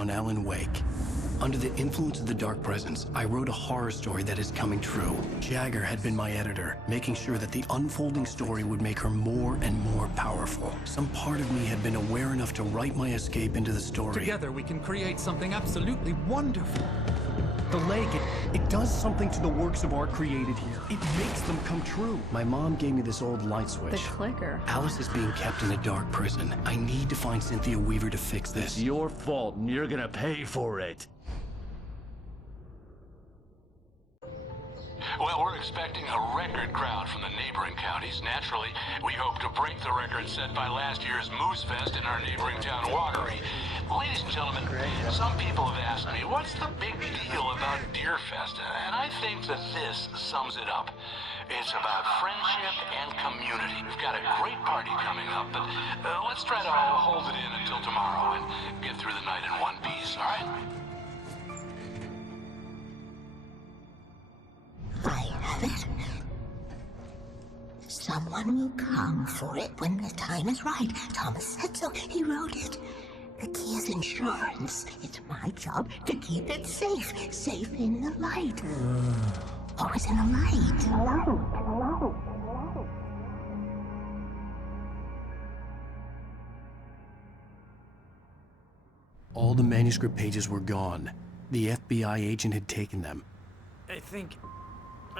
on Alan Wake. Under the influence of the Dark Presence, I wrote a horror story that is coming true. Jagger had been my editor, making sure that the unfolding story would make her more and more powerful. Some part of me had been aware enough to write my escape into the story. Together we can create something absolutely wonderful. The lake, it does something to the works of art created here. It makes them come true. My mom gave me this old light switch. The clicker. Alice is being kept in a dark prison. I need to find Cynthia Weaver to fix this. It's your fault, and you're gonna pay for it. Well, we're expecting a record crowd from the neighboring counties. Naturally, we hope to break the record set by last year's Moose Fest in our neighboring town, Watery. Ladies and gentlemen, some people have asked me, what's the big deal about Deer Fest? And I think that this sums it up. It's about friendship and community. We've got a great party coming up, but let's try to hold it in until tomorrow and get through the night in one piece, all right? I have it. Someone will come for it when the time is right. Thomas said so. He wrote it. The key is insurance. It's my job to keep it safe. Safe in the light. Always in the light. All the manuscript pages were gone. The FBI agent had taken them. I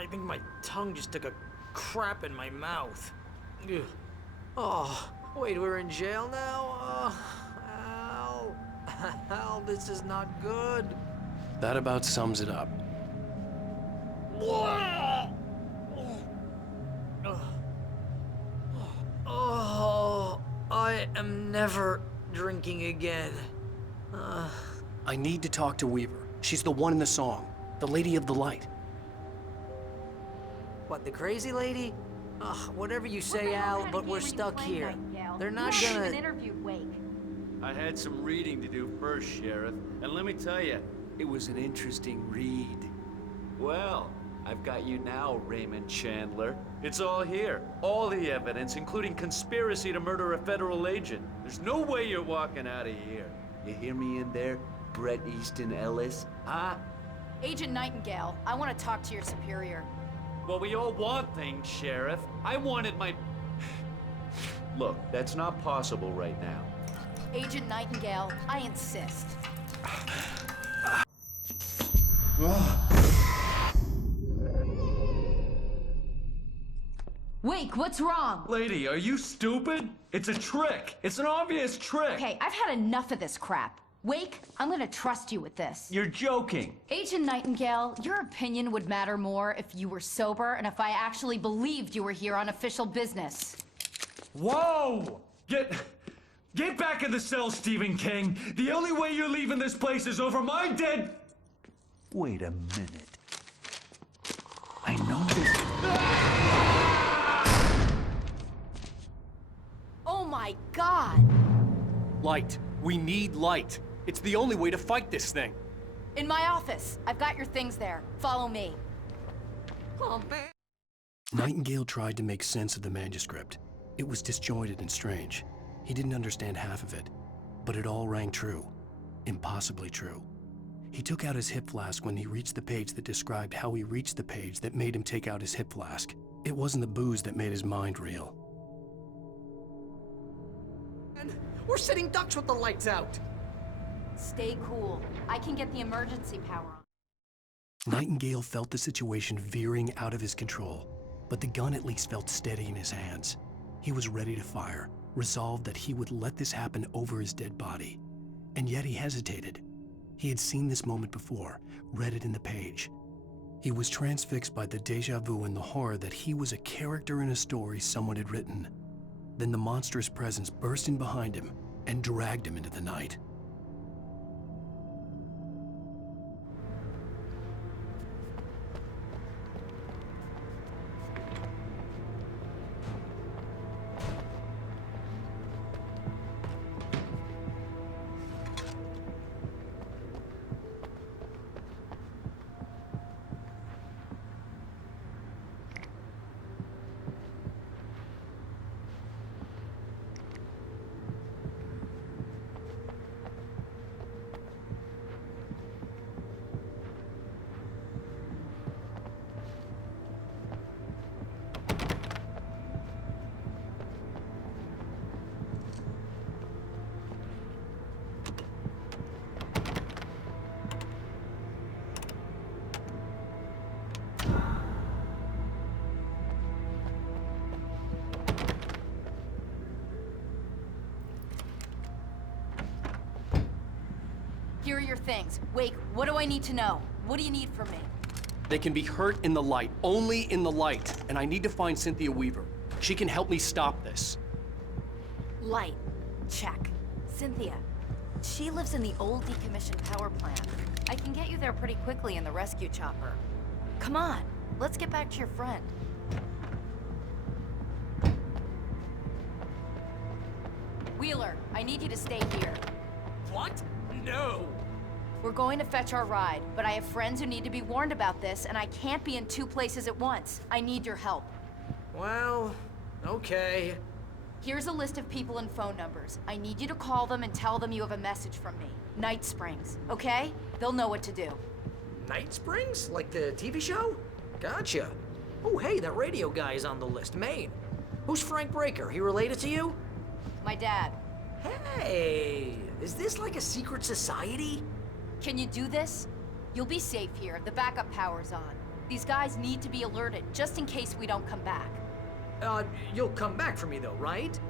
think my tongue just took a crap in my mouth. Ugh. Oh, wait, we're in jail now? Al, Al, this is not good. That about sums it up. Oh, I am never drinking again. I need to talk to Weaver. She's the one in the song. The Lady of the Light. What, the crazy lady? Ugh, whatever you say, Al, but we're stuck here. They're not gonna... interviewed Wake. I had some reading to do first, Sheriff, and let me tell you, it was an interesting read. Well, I've got you now, Raymond Chandler. It's all here. All the evidence, including conspiracy to murder a federal agent. There's no way you're walking out of here. You hear me in there, Bret Easton Ellis? Huh? Agent Nightingale, I want to talk to your superior. Well, we all want things, Sheriff. I wanted my... Look, that's not possible right now. Agent Nightingale, I insist. Wake, what's wrong? Lady, are you stupid? It's a trick. It's an obvious trick. Okay, I've had enough of this crap. Wake, I'm gonna trust you with this. You're joking. Agent Nightingale, your opinion would matter more if you were sober and if I actually believed you were here on official business. Whoa! Get back in the cell, Stephen King. The only way you're leaving this place is over my dead... Wait a minute. I know this... Oh my God! Light. We need light. It's the only way to fight this thing. In my office. I've got your things there. Follow me. Oh, man. Nightingale tried to make sense of the manuscript. It was disjointed and strange. He didn't understand half of it, but it all rang true. Impossibly true. He took out his hip flask when he reached the page that described how he reached the page that made him take out his hip flask. It wasn't the booze that made his mind reel. We're sitting ducks with the lights out. Stay cool. I can get the emergency power on. Nightingale felt the situation veering out of his control, but the gun at least felt steady in his hands. He was ready to fire, resolved that he would let this happen over his dead body. And yet he hesitated. He had seen this moment before, read it in the page. He was transfixed by the déjà vu and the horror that he was a character in a story someone had written. Then the monstrous presence burst in behind him and dragged him into the night. Here are your things. Wake, what do I need to know? What do you need from me? They can be hurt in the light, only in the light. And I need to find Cynthia Weaver. She can help me stop this. Light. Check. Cynthia. She lives in the old decommissioned power plant. I can get you there pretty quickly in the rescue chopper. Come on, let's get back to your friend. Wheeler, I need you to stay here. What? No! We're going to fetch our ride, but I have friends who need to be warned about this, and I can't be in two places at once. I need your help. Well, okay. Here's a list of people and phone numbers. I need you to call them and tell them you have a message from me. Night Springs, okay? They'll know what to do. Night Springs? Like the TV show? Gotcha. Oh, hey, that radio guy is on the list, Maine. Who's Frank Breaker? He related to you? My dad. Hey, is this like a secret society? Can you do this? You'll be safe here. The backup power's on. These guys need to be alerted, just in case we don't come back. You'll come back for me though, right?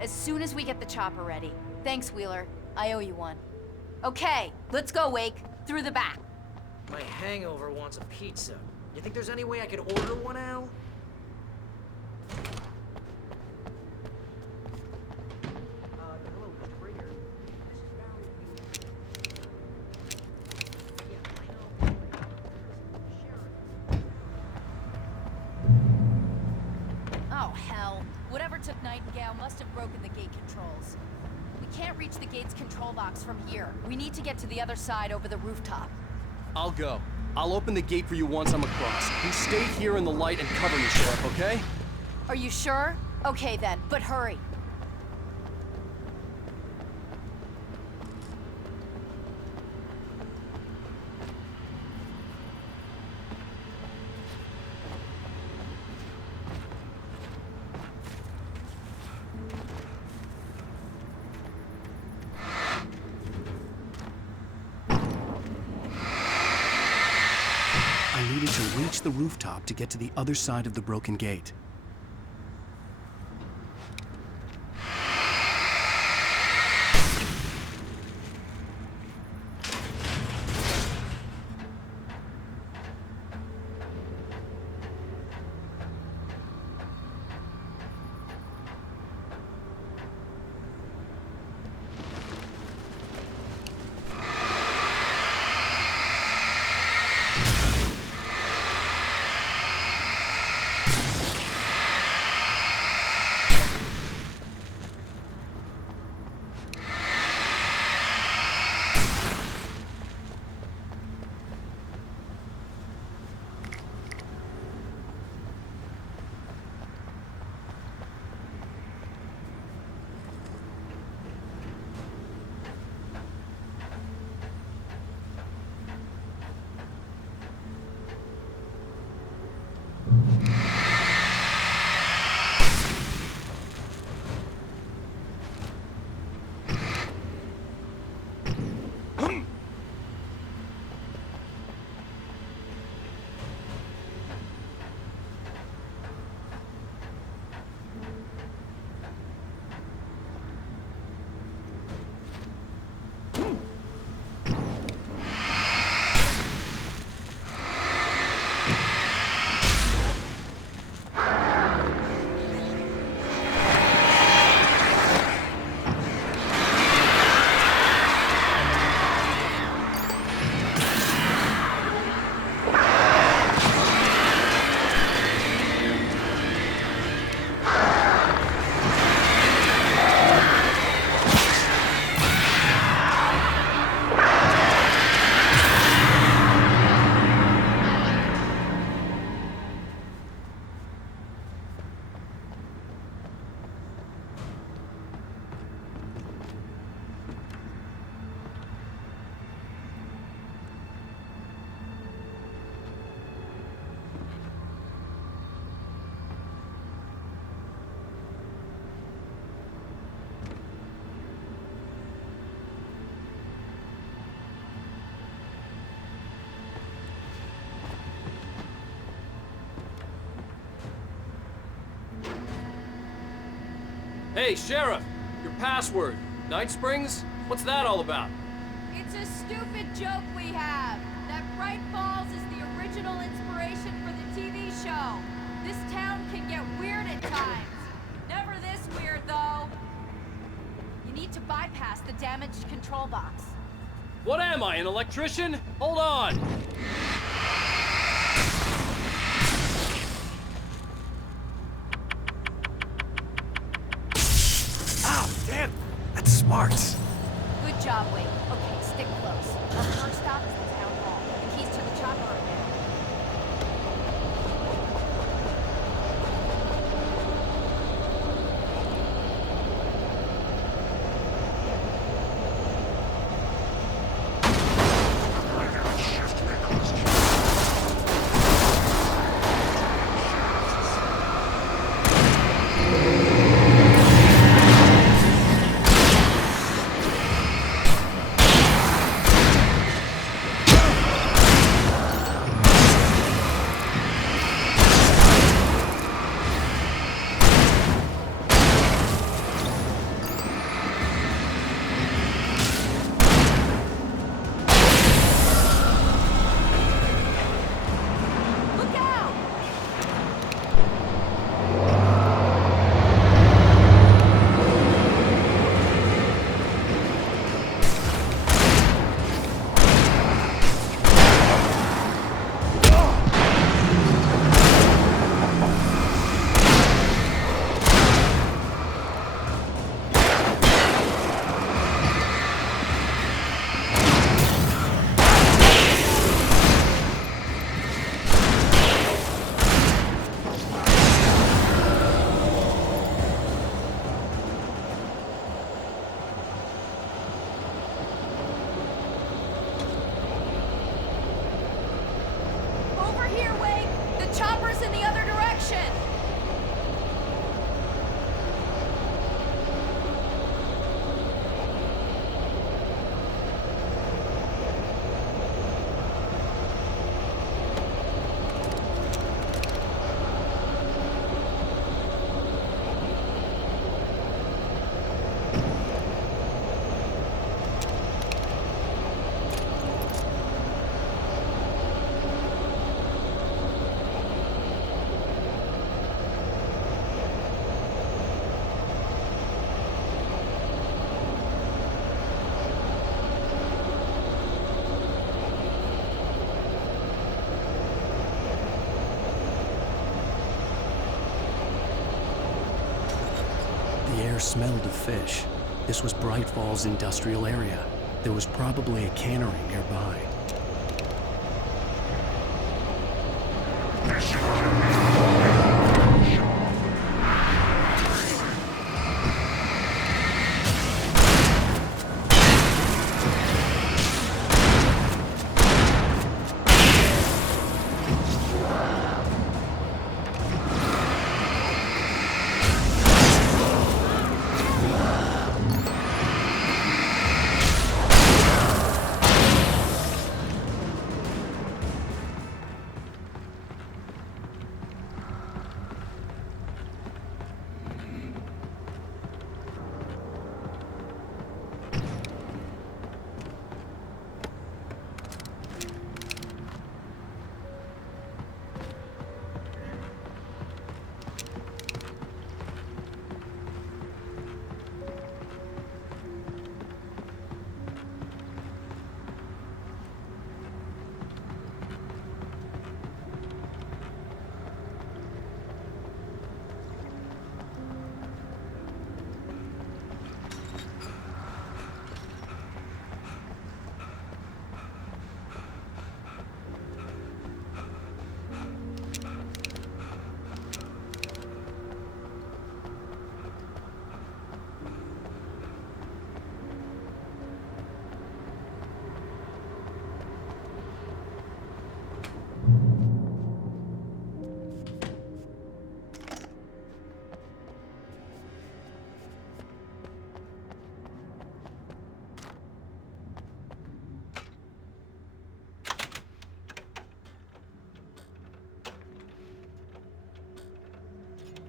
As soon as we get the chopper ready. Thanks, Wheeler. I owe you one. Okay, let's go, Wake. Through the back. My hangover wants a pizza. You think there's any way I could order one, Al? Hello, Mr. Breaker. This is Valerie. Yeah, I know. Sheriff. Oh, hell. Whatever took Nightingale must have broken the gate controls. We can't reach the gate's control box from here. We need to get to the other side over the rooftop. I'll go. I'll open the gate for you once I'm across. You stay here in the light and cover me, Sheriff, okay? Are you sure? Okay then, but hurry. I needed to reach the rooftop to get to the other side of the broken gate. Hey, Sheriff! Your password. Night Springs? What's that all about? It's It's a stupid joke we have, that Bright Falls is the original inspiration for the TV show. This town can get weird at times. Never this weird, though. You need to bypass the damaged control box. What am I, an electrician? Hold on! Ow, damn! That's smart. Good job, Wade. Okay, stick close. Our first stop is the town hall. The keys to the chopper are there. Chopper's in the other direction! The air smelled of fish. This was Bright Falls industrial area. There was probably a cannery nearby.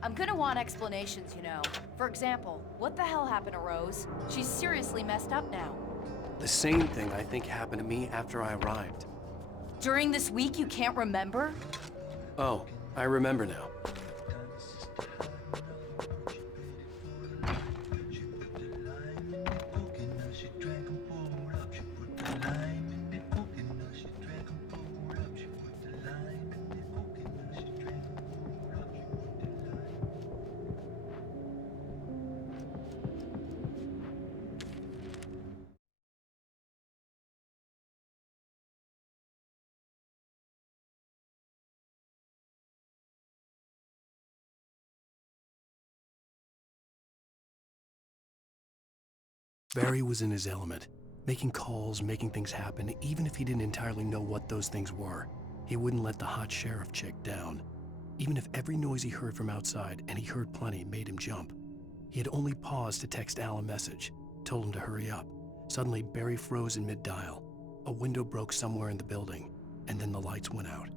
I'm gonna want explanations, you know. For example, what the hell happened to Rose? She's seriously messed up now. The same thing I think happened to me after I arrived. During this week, you can't remember? Oh, I remember now. Barry was in his element, making calls, making things happen, even if he didn't entirely know what those things were. He wouldn't let the hot sheriff chick down. Even if every noise he heard from outside, and he heard plenty, made him jump. He had only paused to text Al a message, told him to hurry up. Suddenly, Barry froze in mid-dial. A window broke somewhere in the building, and then the lights went out.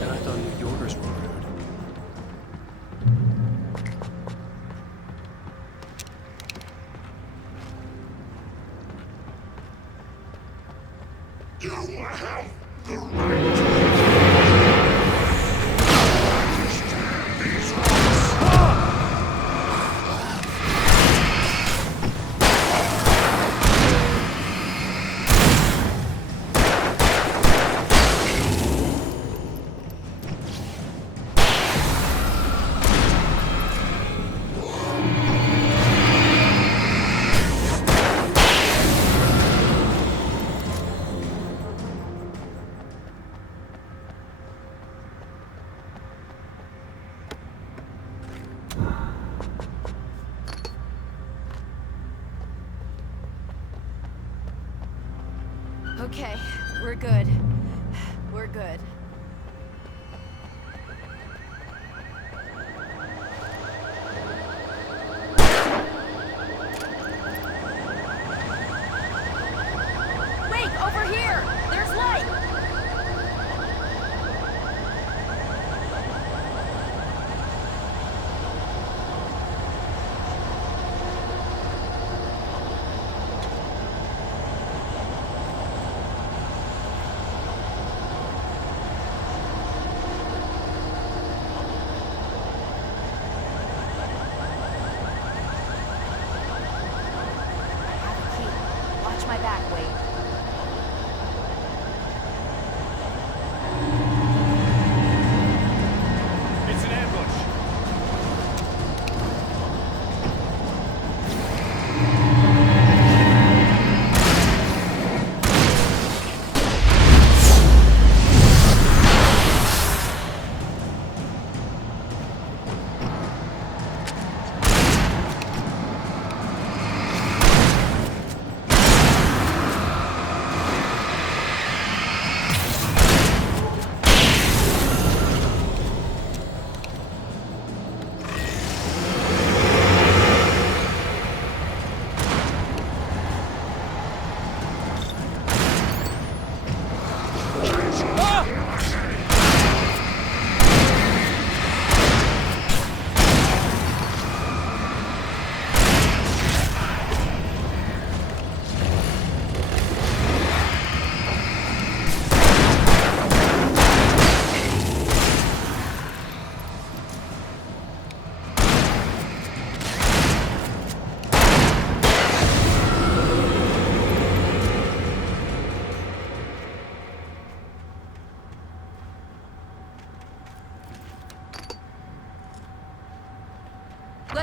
And I thought New Yorkers were rude. Okay, we're good. We're good. Wait, over here! There's light!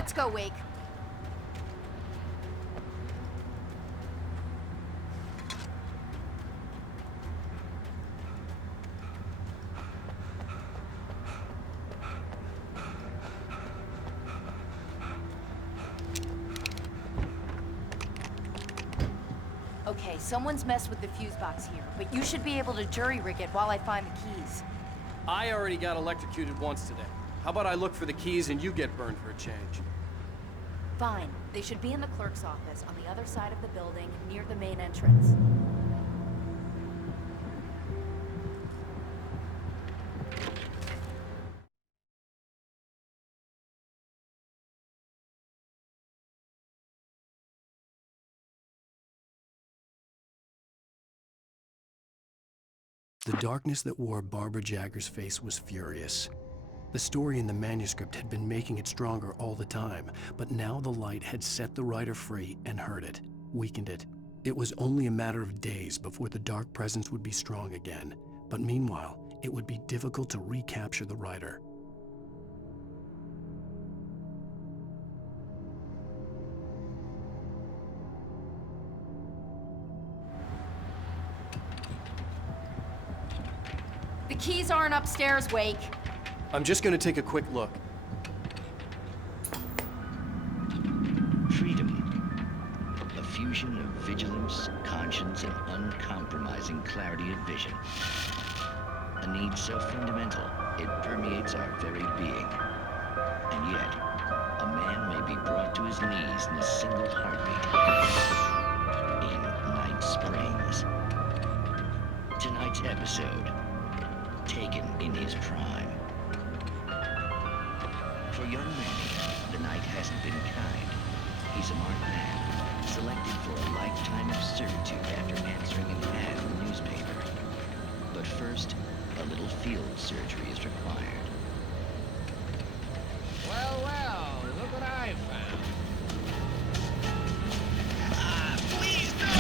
Let's go, Wake. Okay, someone's messed with the fuse box here, but you should be able to jury-rig it while I find the keys. I already got electrocuted once today. How about I look for the keys and you get burned for a change? Fine. They should be in the clerk's office on the other side of the building, near the main entrance. The darkness that wore Barbara Jagger's face was furious. The story in the manuscript had been making it stronger all the time, but now the light had set the writer free and hurt it, weakened it. It was only a matter of days before the dark presence would be strong again, but meanwhile, it would be difficult to recapture the writer. The keys aren't upstairs, Wake. I'm just gonna take a quick look. Freedom. A fusion of vigilance, conscience, and uncompromising clarity of vision. A need so fundamental, it permeates our very being. And yet, a man may be brought to his knees in a single heartbeat. In Night Springs. Tonight's episode, taken in his prime. For young Manny, the night hasn't been kind. He's a marked man, selected for a lifetime of servitude after answering an ad in the newspaper. But first, a little field surgery is required. Well, look what I found. Please, no!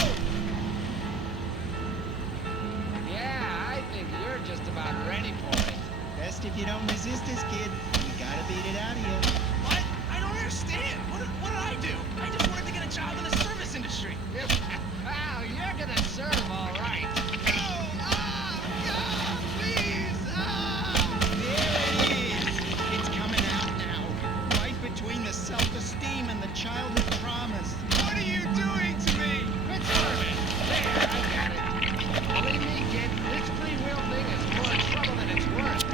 Yeah, I think you're just about ready for it. Best if you don't resist this, kid. We gotta beat it out of you. What? I don't understand. What did I do? I just wanted to get a job in the service industry. Wow, you're gonna serve all right. No! God, please! There it is. It's coming out now. Right between the self-esteem and the childhood traumas. What are you doing to me? Quit serving. There, I got it. Believe me, kid, this free will thing is more trouble than it's worth.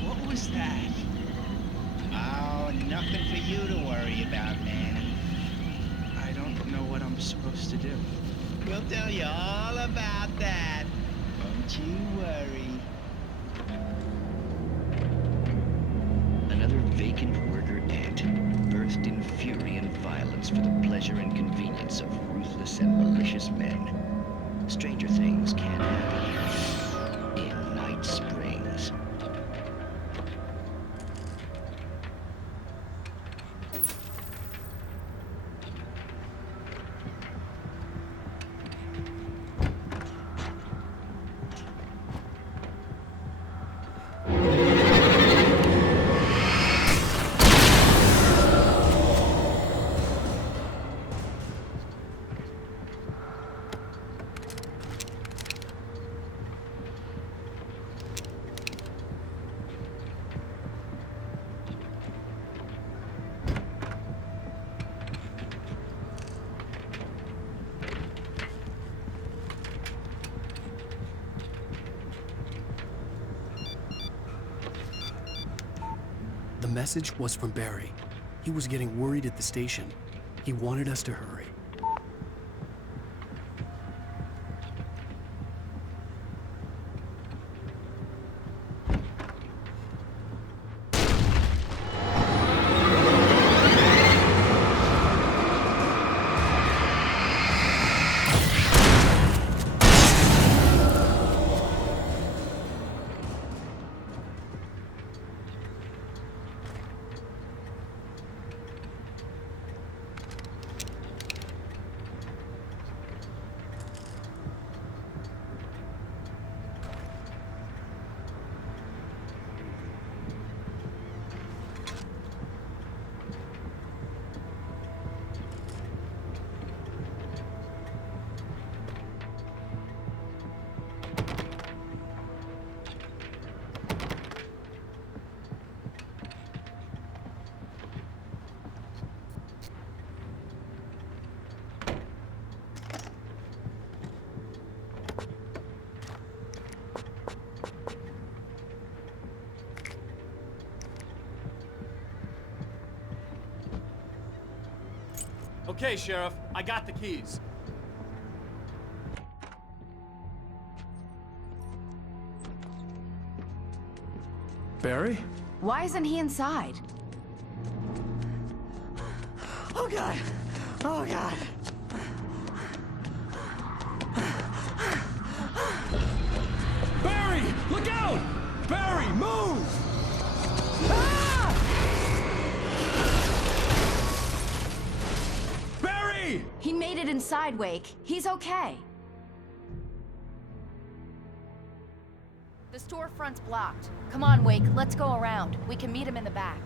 What was that? Oh, nothing for you to worry about, man. I don't know what I'm supposed to do. We'll tell you all about that. Don't you worry. Another vacant worker ant, birthed in fury and violence for the pleasure and convenience of ruthless and malicious men. Stranger things can happen in Night Springs. The message was from Barry. He was getting worried at the station. He wanted us to hurry. Okay, Sheriff, I got the keys. Barry? Why isn't he inside? Oh God! Oh God! Barry! Look out! Barry, move! Barry! He made it inside, Wake. He's okay. The storefront's blocked. Come on, Wake, let's go around. We can meet him in the back.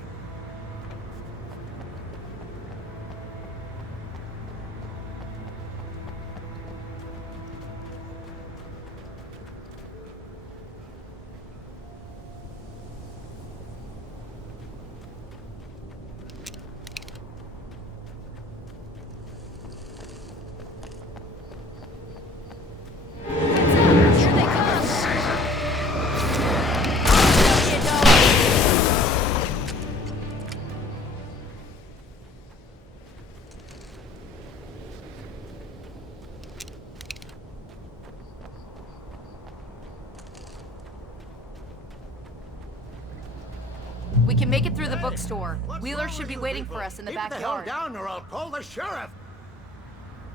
We can make it through the bookstore. Wheeler should be waiting for us in the backyard. Keep the hell down or I'll call the sheriff.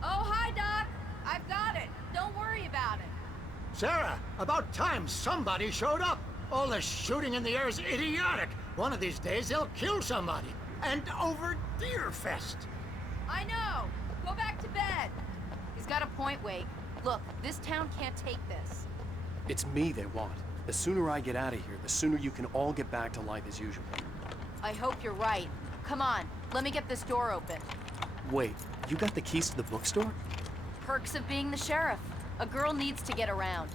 Oh, hi, Doc. I've got it. Don't worry about it. Sarah, about time somebody showed up. All this shooting in the air is idiotic. One of these days they'll kill somebody. And over Deerfest. I know. Go back to bed. He's got a point, Wake. Look, this town can't take this. It's me they want. The sooner I get out of here, the sooner you can all get back to life as usual. I hope you're right. Come on, let me get this door open. Wait, you got the keys to the bookstore? Perks of being the sheriff. A girl needs to get around.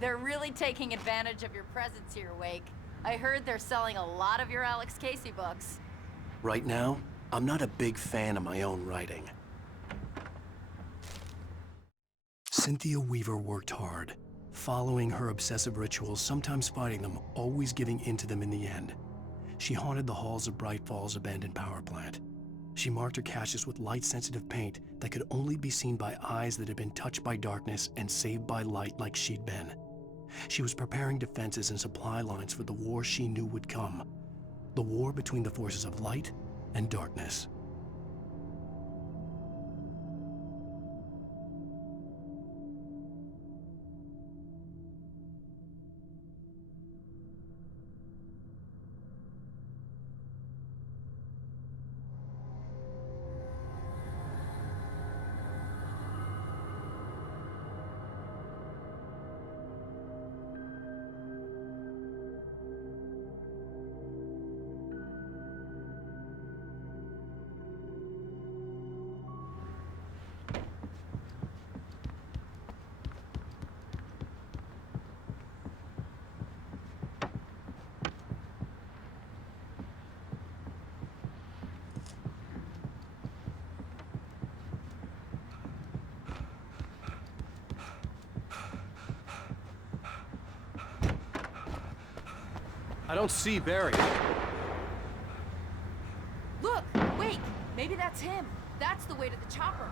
They're really taking advantage of your presence here, Wake. I heard they're selling a lot of your Alex Casey books. Right now, I'm not a big fan of my own writing. Cynthia Weaver worked hard, following her obsessive rituals, sometimes fighting them, always giving in to them in the end. She haunted the halls of Bright Falls abandoned power plant. She marked her caches with light-sensitive paint that could only be seen by eyes that had been touched by darkness and saved by light like she'd been. She was preparing defenses and supply lines for the war she knew would come. The war between the forces of light and darkness. I don't see Barry. Look, Wake, maybe that's him. That's the way to the chopper.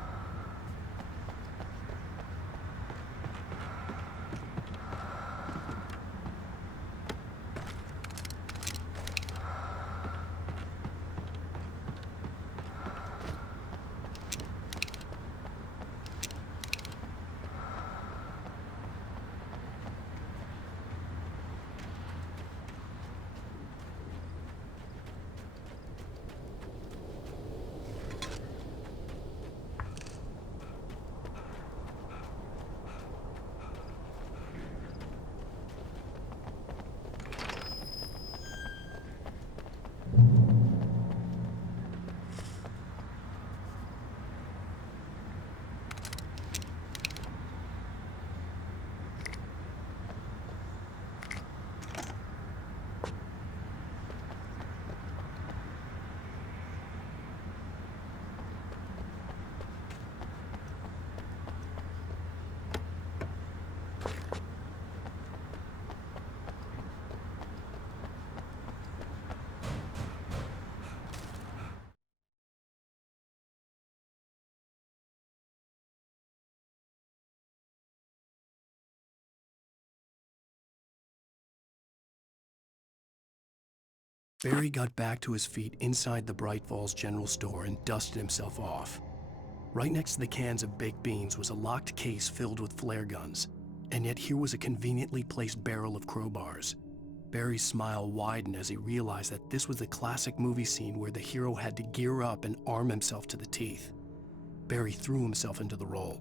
Barry got back to his feet inside the Bright Falls General Store and dusted himself off. Right next to the cans of baked beans was a locked case filled with flare guns, and yet here was a conveniently placed barrel of crowbars. Barry's smile widened as he realized that this was the classic movie scene where the hero had to gear up and arm himself to the teeth. Barry threw himself into the role.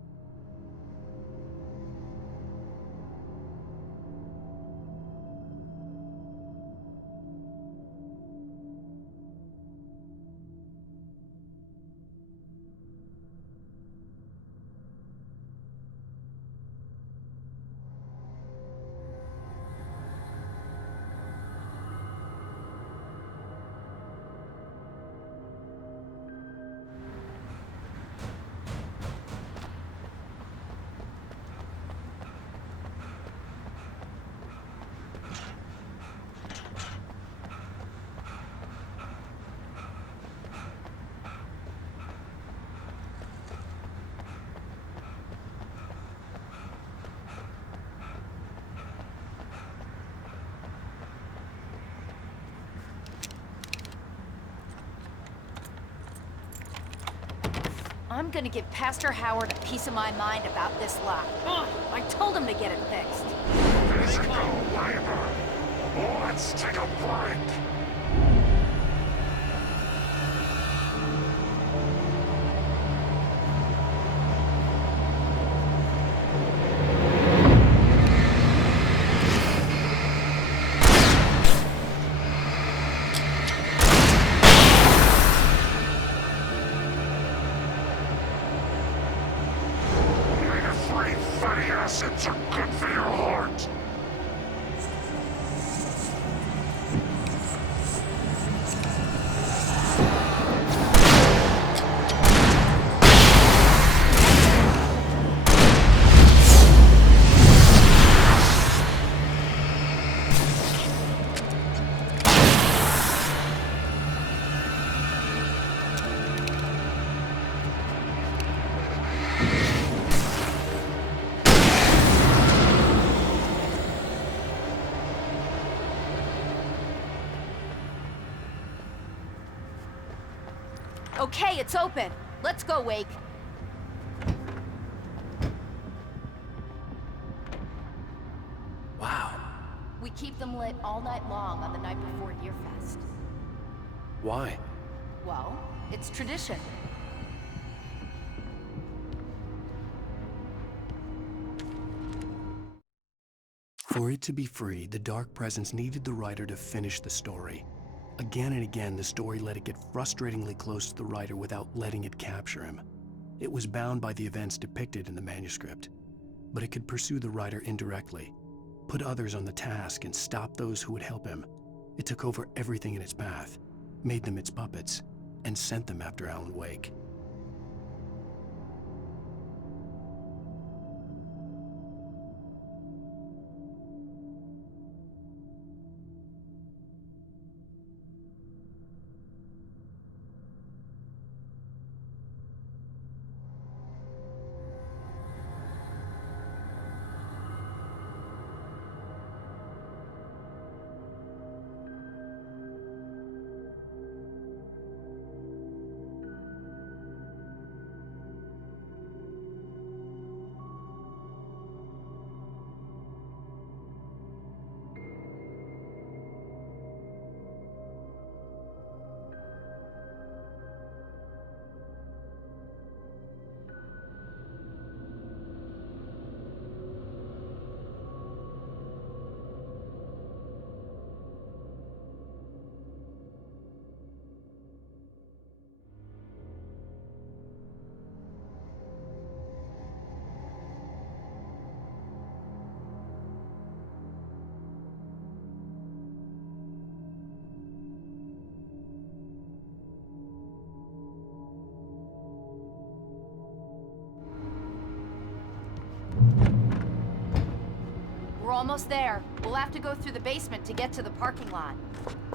I'm gonna give Pastor Howard a piece of my mind about this lock. Ugh, I told him to get it fixed. Physical labor. Let's take a break. Omega-3 fatty acids are good for your heart. Okay, it's open. Let's go, Wake. Wow. We keep them lit all night long on the night before Deerfest. Why? Well, it's tradition. For it to be free, the Dark Presence needed the writer to finish the story. Again and again, the story let it get frustratingly close to the writer without letting it capture him. It was bound by the events depicted in the manuscript, but it could pursue the writer indirectly, put others on the task, and stop those who would help him. It took over everything in its path, made them its puppets, and sent them after Alan Wake. We're almost there. We'll have to go through the basement to get to the parking lot.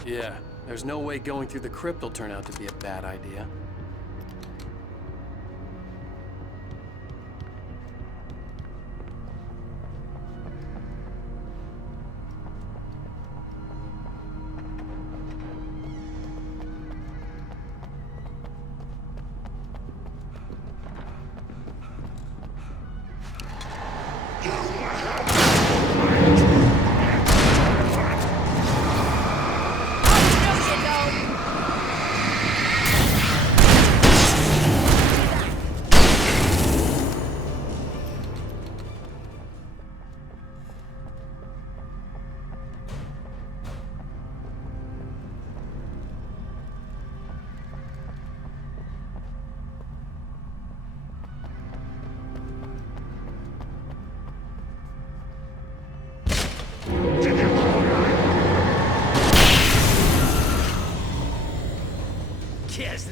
Yeah, there's no way going through the crypt will turn out to be a bad idea.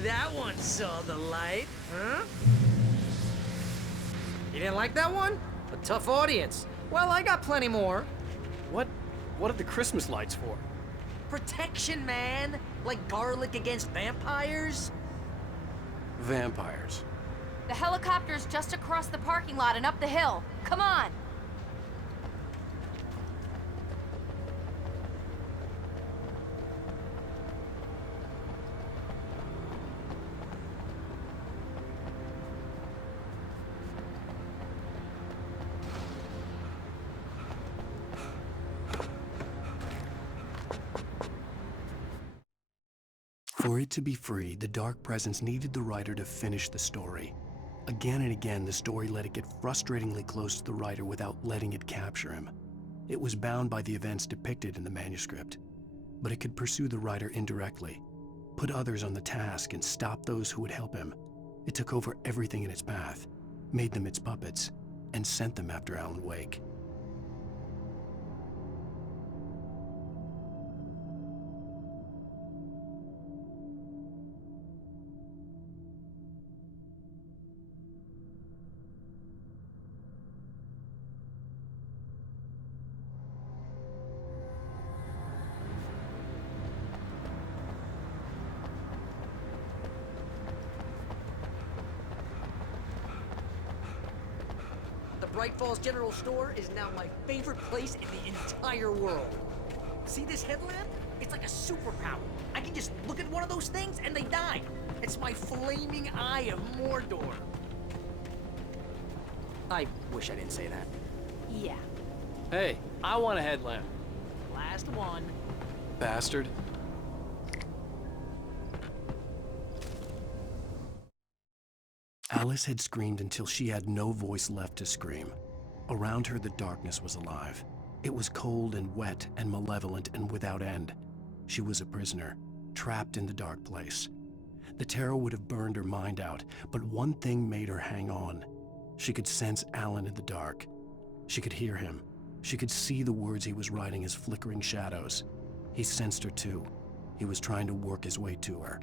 that one saw the light, huh? You didn't like that one? A tough audience. Well, I got plenty more. What are the Christmas lights for? Protection, man! Like garlic against vampires? Vampires. The helicopter's just across the parking lot and up the hill. Come on! For it to be free, the Dark Presence needed the writer to finish the story. Again and again, the story let it get frustratingly close to the writer without letting it capture him. It was bound by the events depicted in the manuscript, but it could pursue the writer indirectly, put others on the task, and stop those who would help him. It took over everything in its path, made them its puppets, and sent them after Alan Wake. The Bright Falls General Store is now my favorite place in the entire world. See this headlamp? It's like a superpower. I can just look at one of those things and they die. It's my flaming eye of Mordor. I wish I didn't say that. Yeah. Hey, I want a headlamp. Last one. Bastard. Alice had screamed until she had no voice left to scream. Around her, the darkness was alive. It was cold and wet and malevolent and without end. She was a prisoner, trapped in the dark place. The terror would have burned her mind out, but one thing made her hang on. She could sense Alan in the dark. She could hear him. She could see the words he was writing as flickering shadows. He sensed her too. He was trying to work his way to her.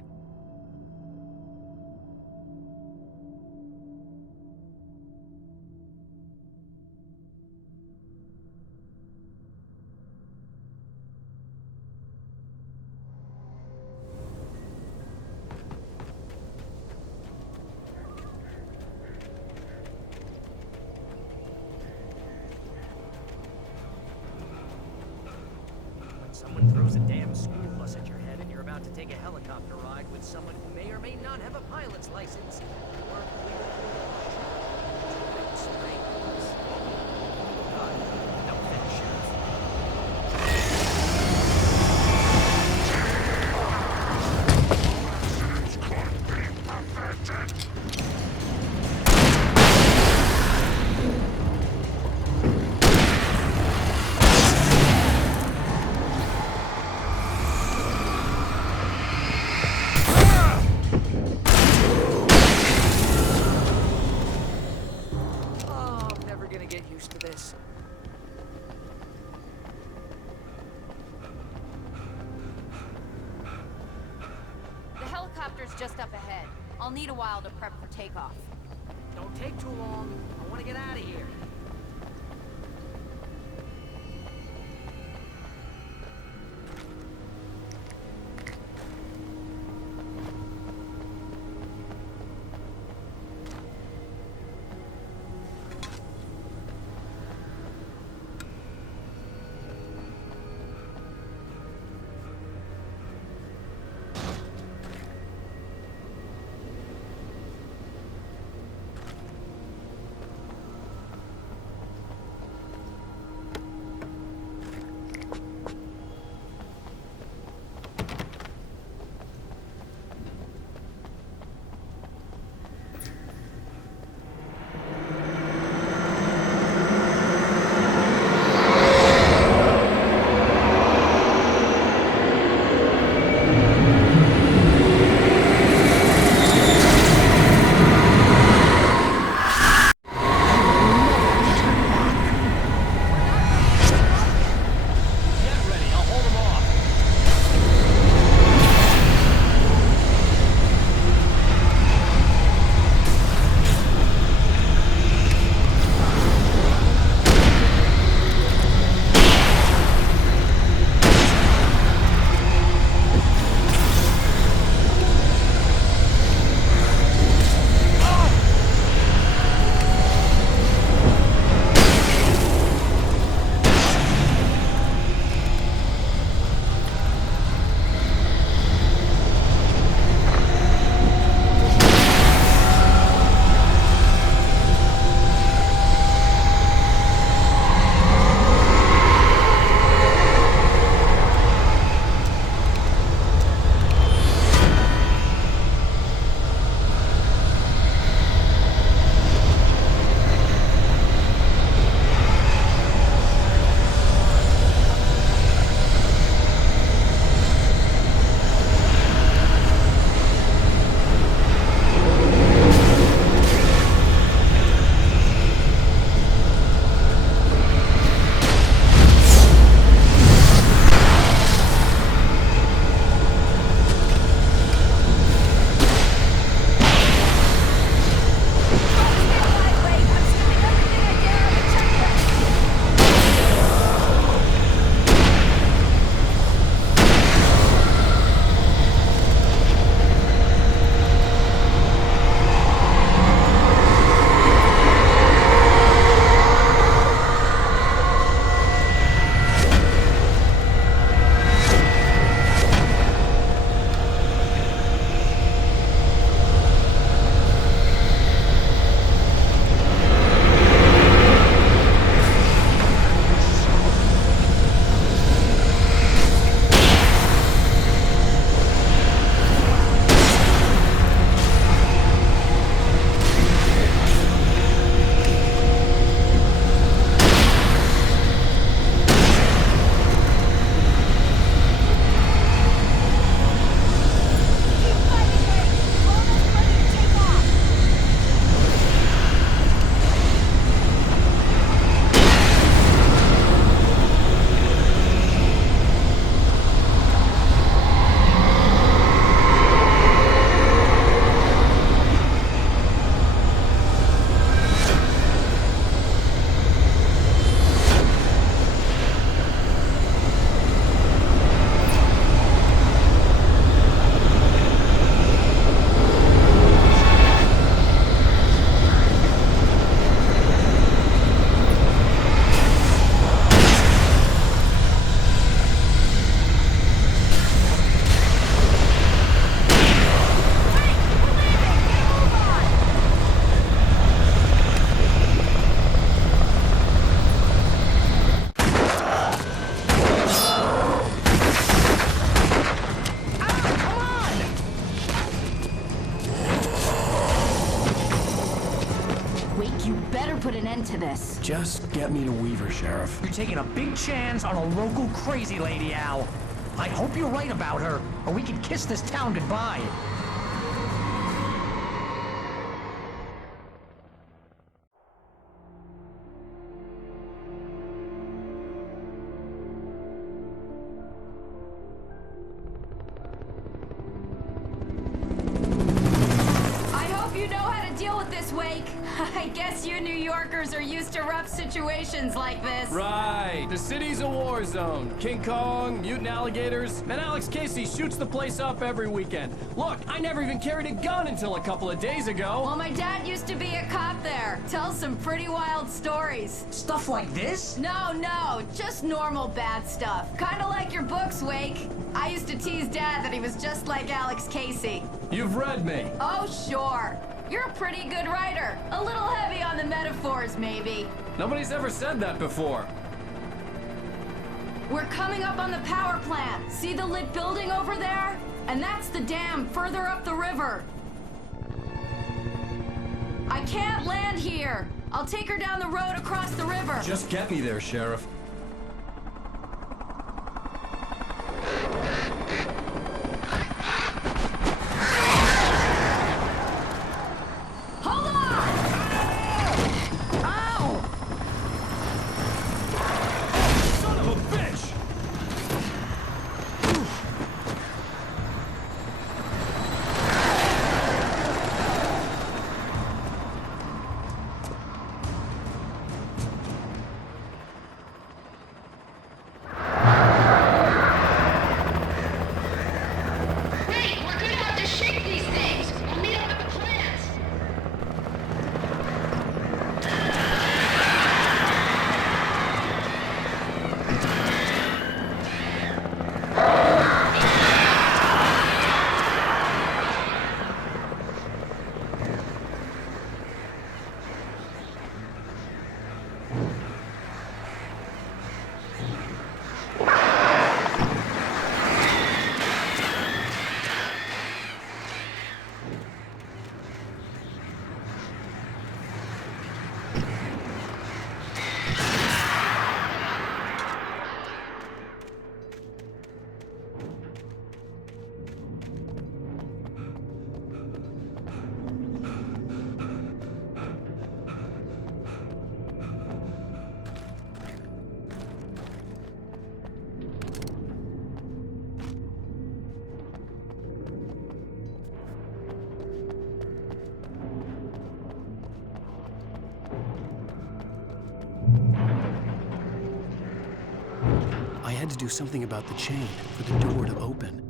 Someone throws a damn school bus at your head and you're about to take a helicopter ride with someone who may or may not have a pilot's license. Or don't finish, Sheriff. Just up ahead. I'll need a while to prep for takeoff. Don't take too long. I want to get out of here. better put an end to this. Just get me to Weaver, Sheriff. You're taking a big chance on a local crazy lady, Al. I hope you're right about her, or we can kiss this town goodbye. I guess you New Yorkers are used to rough situations like this. Right. The city's a war zone. King Kong, mutant alligators, and Alex Casey shoots the place up every weekend. Look, I never even carried a gun until a couple of days ago. Well, my dad used to be a cop there. Tells some pretty wild stories. Stuff like this? No, just normal bad stuff. Kinda like your books, Wake. I used to tease Dad that he was just like Alex Casey. You've read me. Oh, sure. You're a pretty good writer. A little heavy on the metaphors, maybe. Nobody's ever said that before. We're coming up on the power plant. See the lit building over there? And that's the dam further up the river. I can't land here. I'll take her down the road across the river. Just get me there, Sheriff. I had to do something about the chain for the door to open.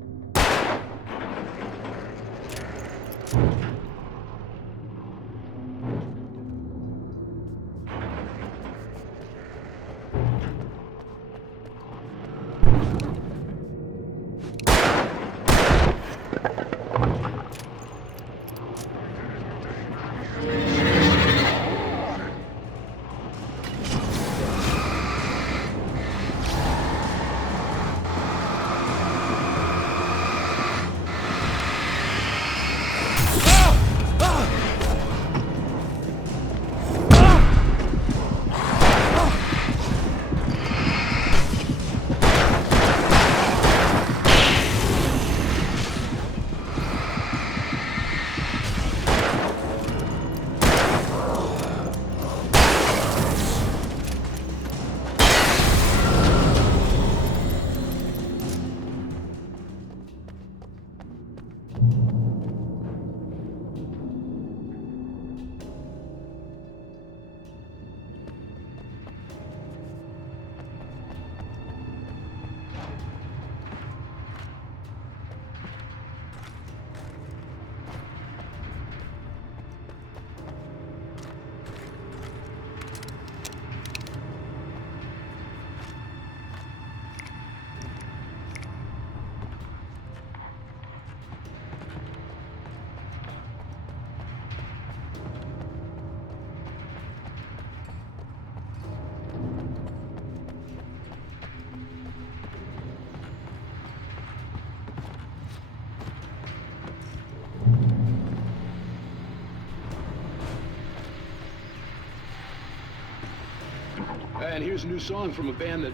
and here's a new song from a band that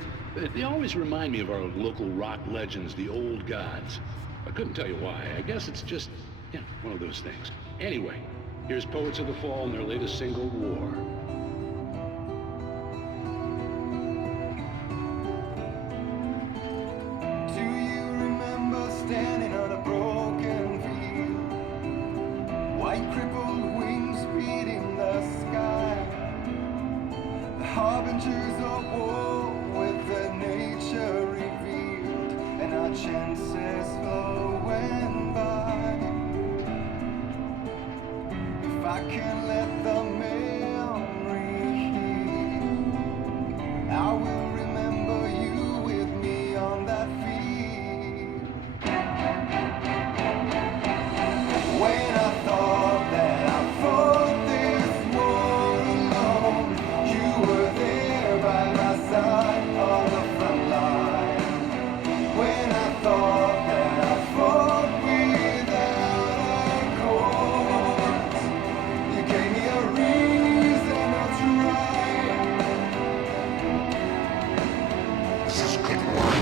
they always remind me of our local rock legends, the Old Gods. I couldn't tell you why. I guess it's just, yeah, one of those things. Anyway, here's Poets of the Fall and their latest single, War. Do you remember standing on a broken field? White crippled wings beating the sky. The harbingers of war with their nature revealed, and our chances flowing by. If I can let the memory heal, I will remember you with me on that field. When I thought that I fought this war alone, you were there by my side on the front line. When I thought that I fought without a cause, you gave me a reason to try. This is good work.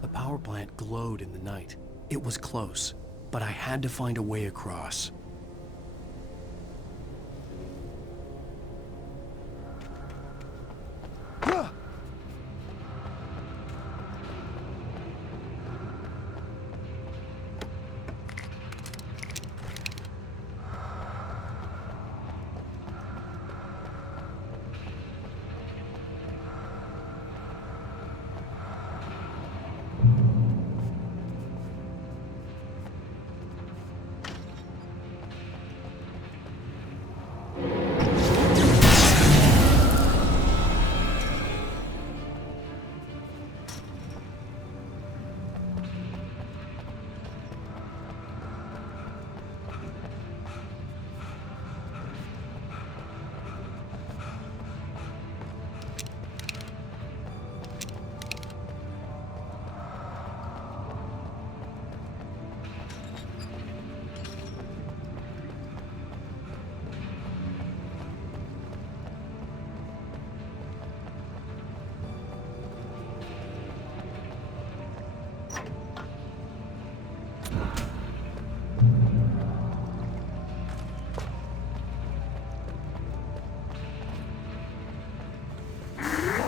The power plant glowed in the night. It was close, but I had to find a way across.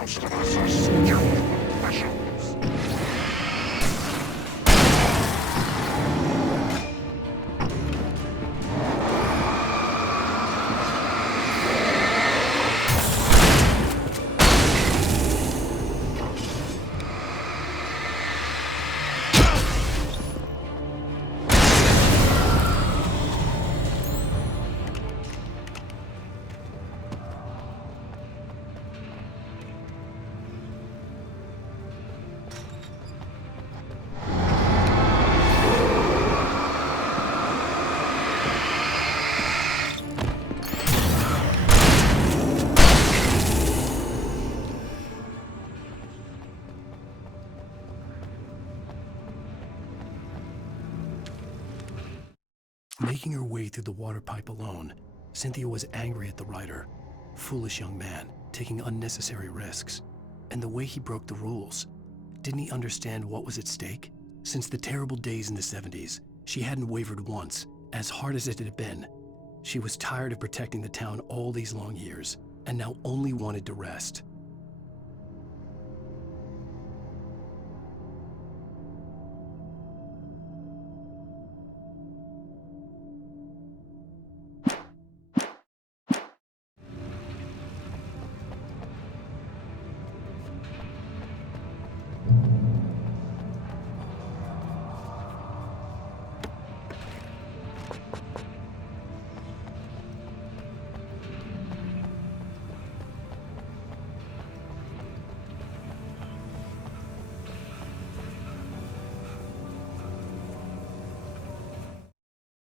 Most of us are secure professionals. Making her way through the water pipe alone, Cynthia was angry at the writer. Foolish young man, taking unnecessary risks. And the way he broke the rules. Didn't he understand what was at stake? Since the terrible days in the 70s, she hadn't wavered once, as hard as it had been. She was tired of protecting the town all these long years, and now only wanted to rest.